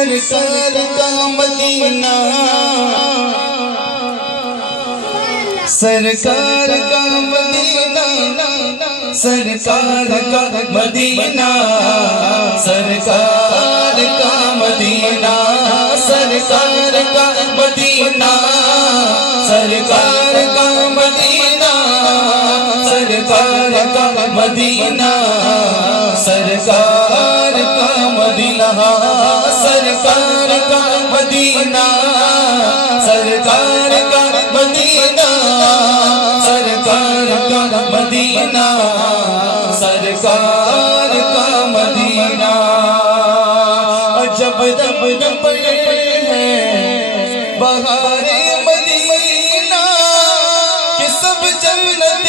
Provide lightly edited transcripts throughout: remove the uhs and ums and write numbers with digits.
سرکار کا مدینہ سرکار کا مدینہ سرکار کا مدینہ سرکار کا مدینہ سرکار کا مدینہ سرکار کا مدینہ سرکار کا مدینہ سرکار کا مدینہ سرکار کا مدینہ سرکار کا مدینہ سرکار کا مدینہ سرکار کا مدینہ جب رب رب ہے بہار مدینہ کہ سب جنت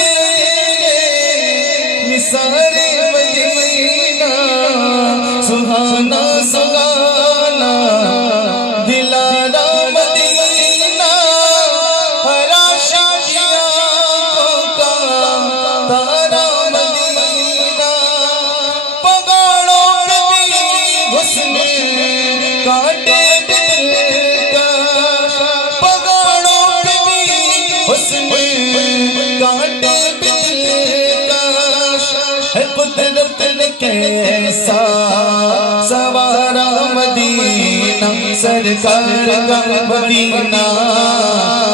نثار مدینہ سہانا سہانا دلارا مدینہ ہرا شاخیاں کا تارا مدینہ پگاڑوں پہ بھی حسن کاٹے دل کا پگاڑوں پہ بھی حسن کاٹے دل کا ہے قدرت نے کیسا سوارا مدینہ سرکار کا مدینہ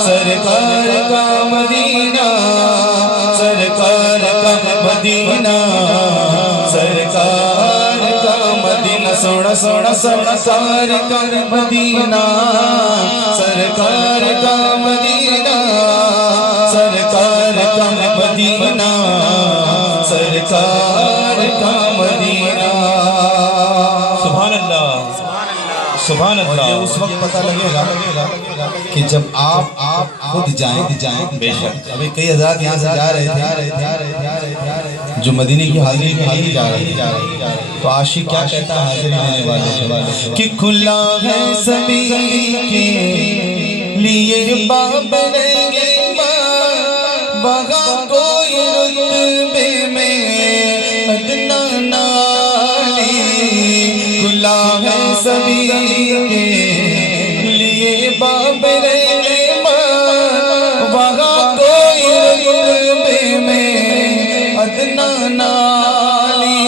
سرکار کا مدینہ سرکار کا مدینہ سرکار کا مدینہ سونا سونا سرکار کا مدینہ سرکار کا مدینہ سرکار کا مدینہ سرکار کا مدینہ سبحان اللہ سبحان اللہ۔ اس وقت پتہ لگے گا کہ جب آپ خود جائیں بے شک ابھی کئی حضرات یہاں سے جا رہے تھے جو مدینے کی حاضری کے لیے جا رہے تھے تو عاشق کیا کہتا ہے حاضری دینے والے کہ کھلا ہے سبھی کے لیے باب رنگے وہاں کوئی رتبے میں ادنا نالی کھلا ہے سبھی کے لیے باب رنگے وہاں کوئی رتبے میں ادنا نالی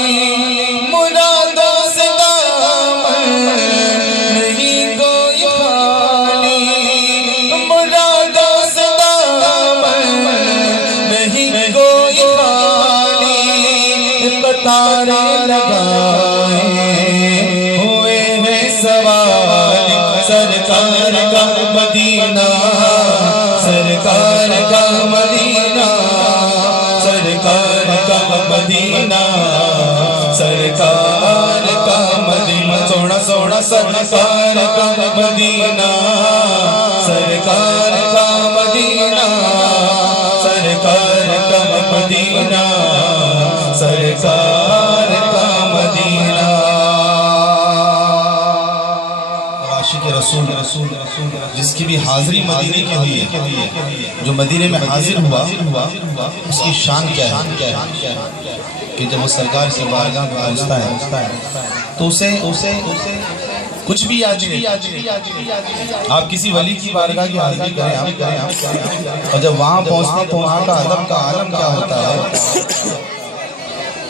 مرادوں سے دامن نہیں کوئی خالی مرادوں سے دامن نہیں کوئی خالی قطارے لگائے ہوئے ہیں سوال سرکار کا مدینہ سرکار کا مدینہ سرکار کا مدینہ سرکار کا مدینہ سونا سونا سرکار کا مدینہ سرکار کا مدینہ سرکار کا مدینہ سرکار کا مدینہ عاشق رسول جس کی بھی حاضری مدینے کی ہوئی ہے جو مدینے میں حاضر ہوا اس کی شان کیا ہے کہ جب وہ سرکار سے بارگاہ میں پہنچتا ہے تو اسے کچھ بھی یاد نہیں۔ آپ کسی ولی کی بارگاہ کی حاضری کریں اور جب وہاں پہنچتے تو وہاں کا ادب کا عالم کیا ہوتا ہے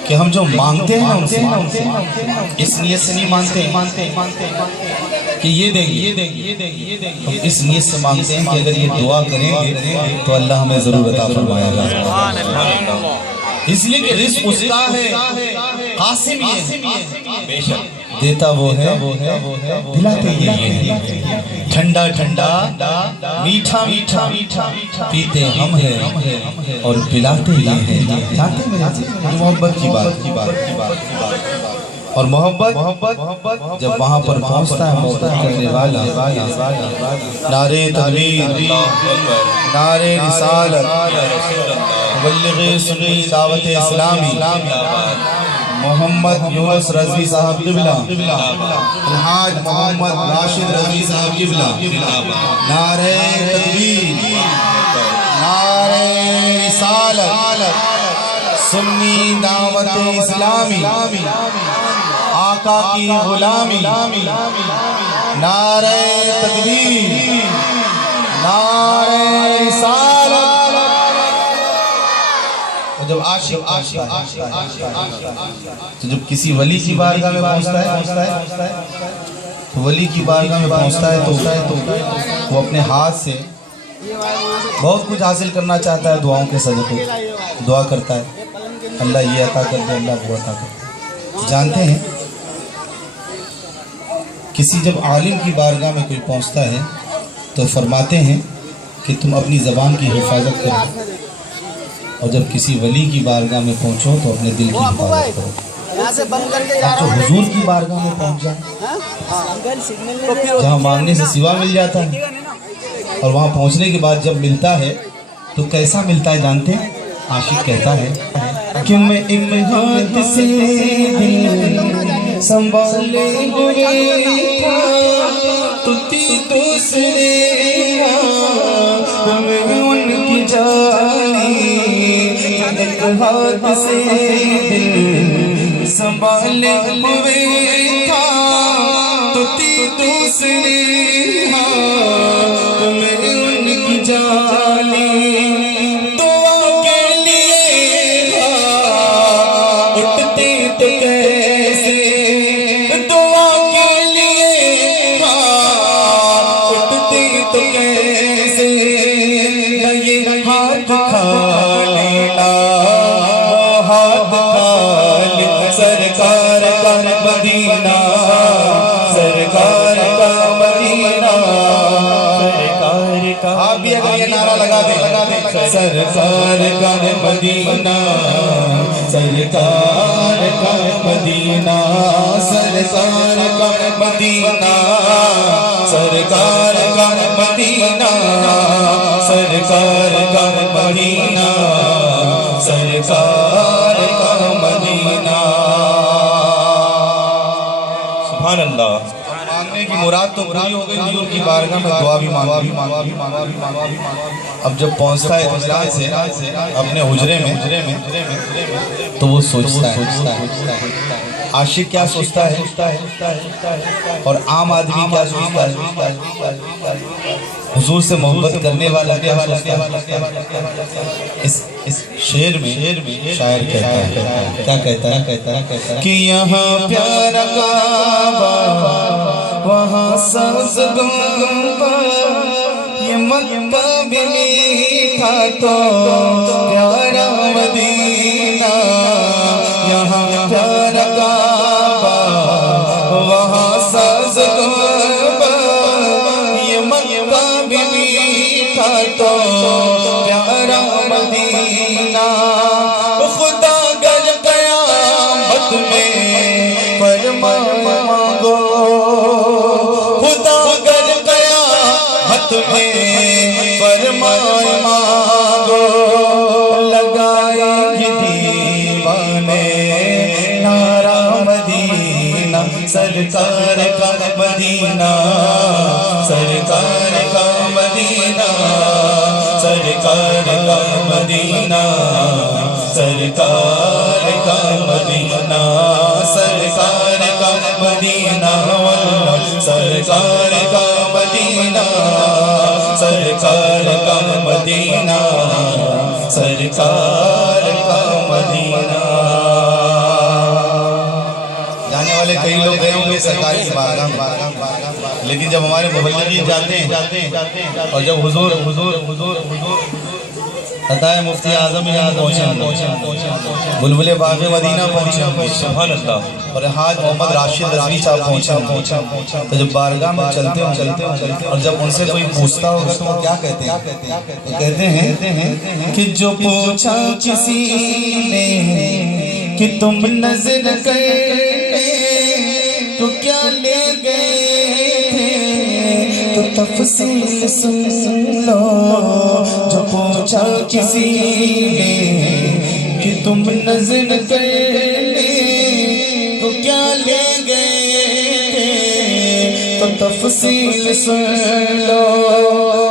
کہ ہم جو مانگتے ہیں ان سے اس نیت سے نہیں مانگتے کہ یہ دیں گے ہم اس نیت سے مانگتے ہیں کہ اگر یہ دعا کریں گے تو اللہ ہمیں ضرور عطا فرمائے گا، اس لیے کہ رزق اس کا ہے، قاسم یہ بے شک دیتا وہ ہے دلاتے یہ ہے، ٹھنڈا ٹھنڈا میٹھا میٹھا پیتے ہم ہیں اور پلاتے یہ ہیں۔ جانتے ہیں محبت کی بات اور محبت جب وہاں پر پہنچتا ہے محبت کرنے والا نعرے تکبیر نعرے رسالت مبلغ سنی دعوت اسلامی محمد یونس رضوی صاحب قبلہ الحاج محمد راشد رضوی صاحب قبلہ نعرے تکبیر نعرے رسالت سنی دعوت اسلامی آقا کی غلامی، نعرہ تکبیر، نعرہ رسالت۔ اور جب عاشق تو جب کسی ولی کی بارگاہ میں پہنچتا ہے تو ولی کی بارگاہ میں پہنچتا ہے تو وہ اپنے ہاتھ سے بہت کچھ حاصل کرنا چاہتا ہے، دعاؤں کے صدقے دعا کرتا ہے، اللہ یہ عطا کر دے، اللہ وہ عطا کر دے۔ جانتے ہیں کسی جب عالم کی بارگاہ میں کوئی پہنچتا ہے تو فرماتے ہیں کہ تم اپنی زبان کی حفاظت کرو، اور جب کسی ولی کی بارگاہ میں پہنچو تو اپنے دل کی حفاظت کرو۔ اب جو حضور کی بارگاہ میں پہنچ جائیں، جہاں مانگنے سے سوا مل جاتا ہے، اور وہاں پہنچنے کے بعد جب ملتا ہے تو کیسا ملتا ہے جانتے ہیں؟ عاشق کہتا ہے کہ میں ایک ہاتھ سے دل سنبھالے ہوئے تھا، تو دوسرے ہاتھ میں ان کی جانی، ایک ہاتھ سے دل سنبھالے ہوئے تھا، تو دوسرے ہاتھ میں ان کی جانی، دعا کے لیے اٹھتے تو کیسے، دعا کے لیے اٹھتے تو کیسے، نہ یہ ہاتھ خالی نہ ہاتھ خالی، سرکار کا مدینہ، سرکار کا مدینہ، آپ بھی اگر یہ نعرہ لگا دیں، سرکار کا مدینہ، سرکار کا مدینہ، سرکار کا مدینہ، سرکار کا مدینہ، سرکار کا مدینہ، سرکار کا مدینہ۔ سبحان اللہ۔ مانگنے کی مراد تو پوری ہو گئی، حضور کی بارگاہ میں دعا بھی مانگی۔ اب جب پہنچتا ہے اطمینان سے اپنے حجرے میں تو وہ سوچتا ہے، عاشق کیا سوچتا ہے اور عام آدمی کیا سوچتا ہے، حضور سے محبت کرنے والا کیا سوچتا ہے۔ اس شعر میں شاعر کہتا ہے، کیا کہتا ہے کہ یہاں پیارا کعبہ وہاں سبز گنبد، یہ مکہ بھی میٹھا تو پیارا مدینہ، یہاں پیارا کعبہ وہاں سبز گنبد، یہ مکہ بھی میٹھا تو پیارا مدینہ، خدا گر قیامت میں فرمان مانگو، خدا گر قیامت میں فرمان مانگو، لگائیں گے دیوانے نعرہ مدینہ، سرکار کا مدینہ، سرکار کا مدینہ، سرکار کا مدینہ، سرکار کا مدینہ، سرکار کا مدینہ، سرکار کا مدینہ، سرکار کا مدینہ، سرکار کا مدینہ۔ جانے والے کئی لوگ گئے ہوں گے سرکار کی بارگاہ میں، لیکن جب ہمارے مبلغین جاتے ہیں اور جب حضور عطائے مفتی اعظم پہنچے، بلبل باغ مدینہ پہنچے، سبحان اللہ، اور حاج محمد راشد رضوی صاحب پہنچے، تو جب بارگاہ میں چلتے ہیں اور جب ان سے کوئی پوچھتا ہوگا تو وہ کیا کہتے ہیں؟ تو کہتے ہیں کہ جو پوچھا کسی نے کہ تم نظر کرنے تو کیا لے گئے تھے، تو تفصیل سن لو، جو پوچھا کسی نے کہ تم نظر کرنے تو کیا لے گئے تھے، تو تفصیل سن لو،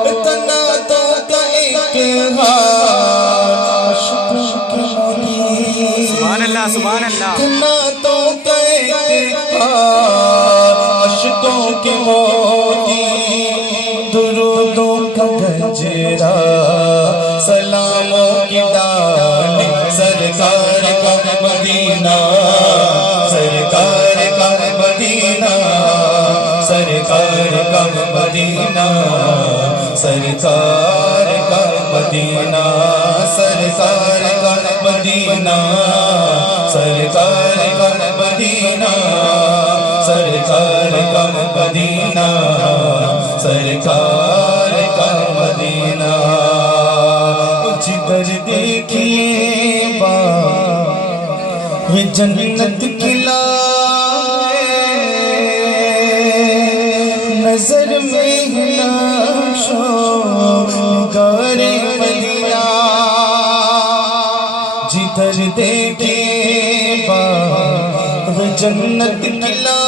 اتنا تو کا ایک ہار عشق کی، سبحان اللہ، سبحان اللہ، اتنا تو کا ایک عاشقوں کے موتی درودوں کا گجرا سلاموں کی ڈال سرکار کا مدینہ سرکار کا مدینہ سرکار کا مدینہ سرکار کا مدینہ سرکار کا مدینہ سرکار کا مدینہ سرکار کا مدینہ سرکار کا مدینہ جدھر دیکھیے باغ جنت کھلا نظر میں نقشوگار مدینہ جدھر دیکھے باغ جنت کھلا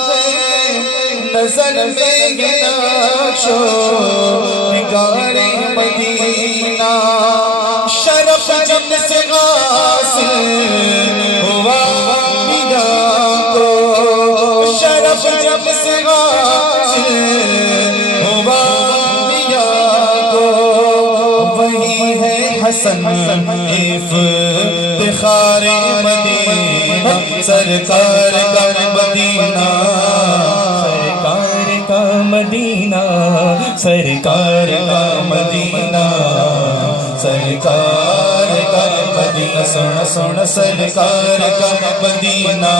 ہے نظر میں نقشوگار مدینہ شرف جب سے حاصل ہوا انبیاء کو شرف جب سے حاصل ہوا انبیاء کو وہی ہے حسن افتخار مدینہ سرکار کا مدینہ سرکار کا مدینہ سرکار کا مدینہ سرکار کا مدینہ سونا سونا سرکار کا مدینہ